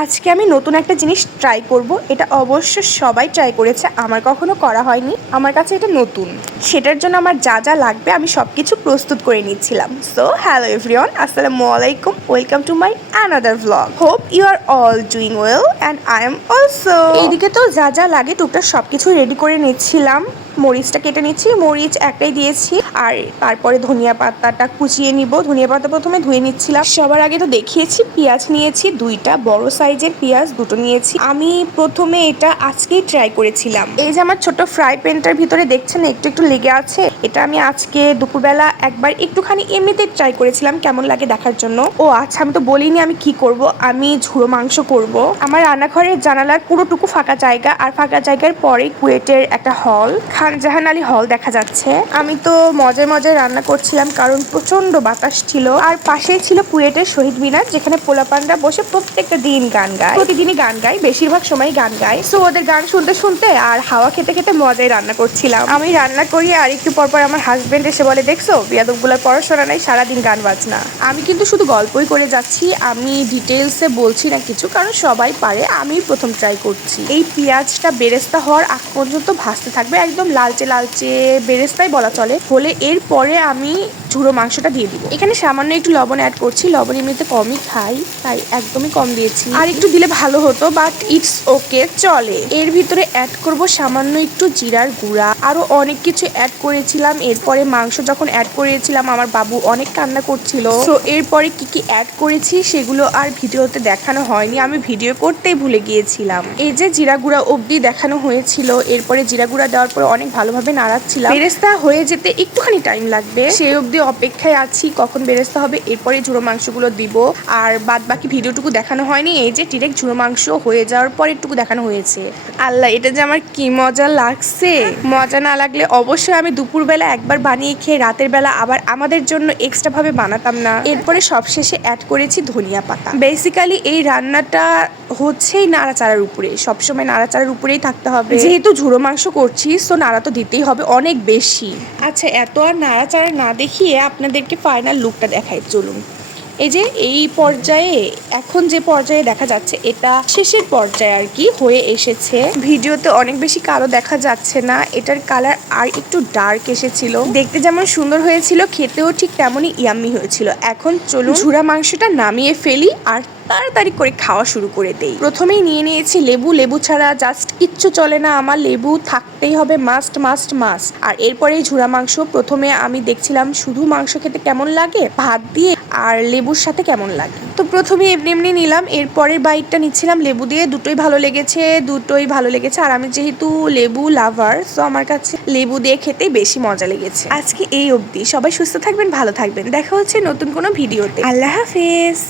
আজকে আমি নতুন একটা জিনিস ট্রাই করব। এটা অবশ্য সবাই ট্রাই করেছে, আমার কখনো করা হয়নি, আমার কাছে এটা নতুন। সেটার জন্য আমার যা যা লাগবে আমি সব কিছু প্রস্তুত করে নিচ্ছিলাম। সো হ্যালো এভরিওয়ান, আসসালামু আলাইকুম, welcome to my another vlog. Hope you are all doing well and I am also. এইদিকে তো যা যা লাগে টুকটাক সব কিছু রেডি করে নিচ্ছিলাম। মরিচটা কেটে নিচ্ছি, মরিচ একটাই দিয়েছি, আর তারপরে ধনিয়া পাতাটা কুচিয়ে নিব। ধনিয়া পাতা প্রথমে ধুয়ে নিচ্ছিলাম। সবার আগে তো দেখিয়েছি পেঁয়াজ নিয়েছি দুইটা, বড় সাইজের পেঁয়াজ দুটো নিয়েছি। আমি প্রথমে এটা আজকেই ট্রাই করেছিলাম। এই যে আমার ছোট ফ্রাই প্যানটার ভিতরে দেখছেন একটু একটু লেগে আছে, এটা আমি আজকে দুপুরবেলা একবার একটুখানি এমনিতে ট্রাই করেছিলাম কেমন লাগে দেখার জন্য। ও আচ্ছা, আমি তো বলিনি আমি কি করব। আমি ঝুড়ো মাংস করব। আমার রান্নাঘরের জানালার পুরোটুকু ফাঁকা জায়গা, আর ফাঁকা জায়গার পরে কুয়েটের একটা হল, খানজাহান আলী হল দেখা যাচ্ছে। আমি তো মজায় মজায় রান্না করছিলাম কারণ প্রচন্ড বাতাস ছিল, আর পাশেই ছিল কুয়েটের শহীদ মিনার, যেখানে পোলাপানরা বসে প্রত্যেকটা দিন গান গায়, প্রতিদিনই গান গায়, বেশিরভাগ সময় গান গায়। সো ওদের গান শুনতে শুনতে আর হাওয়া খেতে খেতে মজায় রান্না করছিলাম। আমি রান্না করি আর একটু পরপর আমার হাজবেন্ড এসে বলে, দেখছো বিয়াদবগুলোর পড়াশোনা নাই, সারাদিন গান বাজনা। আমি কিন্তু শুধু গল্পই করে যাচ্ছি, আমি ডিটেলসে বলছি না কিছু, কারণ সবাই পারে, আমি প্রথম ট্রাই করছি। এই পেঁয়াজটা বেরেস্তা হওয়ার আগ পর্যন্ত ভাজতে থাকবে, একদম লালচে লালচে বেরেস্তাই বলা চলে, হলে এরপরে আমি ঝুড়ো মাংসটা দিয়ে দিব। এখানে সামান্য একটু লবণ অ্যাড করছি, লবণ এমনিতে কমই খাই তাই একদমই কম দিয়েছি, আর একটু দিলে ভালো হতো বাট ইটস ওকে, চলে। এর ভিতরে অ্যাড করব সামান্য একটু জিরার গুঁড়া, আরো অনেক কিছু অ্যাড করেছিলাম। এরপরে মাংস যখন অ্যাড করেছিলাম আমার বাবু অনেক কান্না করছিল। তো এরপরে কি কি অ্যাড করেছি সেগুলো আর ভিডিওতে দেখানো হয়নি, আমি ভিডিও করতেই ভুলে গিয়েছিলাম। এই যে জিরা গুঁড়া অবধি দেখানো হয়েছিল, এরপরে জিরা গুঁড়া দেওয়ার পরে অনেক ভালোভাবে নাড়াচ্ছিলাম। বেরেস্তা হয়ে যেতে একটুখানি টাইম লাগবে, সেই অবধি অপেক্ষায় আছি কখন বেরেস্তা হবে, এরপরে ঝুড়ো মাংসগুলো দিব। আর বাদ বাকি ভিডিওটুকু দেখানো হয়নি, এই যে ডিরেক্ট ঝুড়ো মাংস হয়ে যাওয়ার পর একটুকু দেখানো হয়েছে। আল্লাহ, এটা যে আমার কি মজা লাগছে! মজা না লাগলে অবশ্যই আমি দুপুরবেলা একবার বানিয়ে খেয়ে রাতের বেলা আবার আমাদের জন্য এক্সট্রা ভাবে বানাতাম না। এরপরে সবশেষে অ্যাড করেছি ধনিয়া পাতা। বেসিক্যালি এই রান্নাটা হচ্ছেই নাড়াচাড়ার উপরে, সবসময় নাড়াচাড়ার উপরেই থাকতে হবে, যেহেতু ঝুড়ো মাংস করছি তো নাড়া তো দিতেই হবে অনেক বেশি। আচ্ছা, এত আর নাড়াচাড়া না দেখিয়ে আপনাদেরকে ফাইনাল লুকটা দেখাই, চলুন। এই যে এই পর্যায়ে, এখন যে পর্যায়ে দেখা যাচ্ছে এটা শেষের পর্যায়ে আর কি হয়ে এসেছে। ভিডিওতে অনেক বেশি কালো দেখা যাচ্ছে না, এটার কালার আর একটু ডার্ক এসেছিল। দেখতে যেমন সুন্দর হয়েছিল, খেতেও ঠিক তেমনই ইয়াম্মি হয়েছিল। এখন চলুন ঝুড়া মাংসটা নামিয়ে ফেলি আর তাড়াতাড়ি করে খাওয়া শুরু করে দেই। প্রথমেই নিয়ে নিয়েছি লেবু, লেবু ছাড়া জাস্ট কিচ্ছু চলে না আমার, লেবু থাকতেই হবে, মাস্ট মাস্ট মাস্ট। আর এরপরে ঝুড়া মাংস, প্রথমে আমি দেখছিলাম শুধু মাংস খেতে কেমন লাগে ভাত দিয়ে আর লেবুর সাথে কেমন লাগে, তো প্রথমে এমনি এমনি নিলাম, এরপরের বাইটটা নিচ্ছিলাম লেবু দিয়ে। দুটোই ভালো লেগেছে, আর আমি যেহেতু লেবু লাভার তো আমার কাছে লেবু দিয়ে খেতেই বেশি মজা লেগেছে। আজকে এই অবধি, সবাই সুস্থ থাকবেন, ভালো থাকবেন, দেখা হচ্ছে নতুন কোনো ভিডিওতে। আল্লাহ হাফেজ।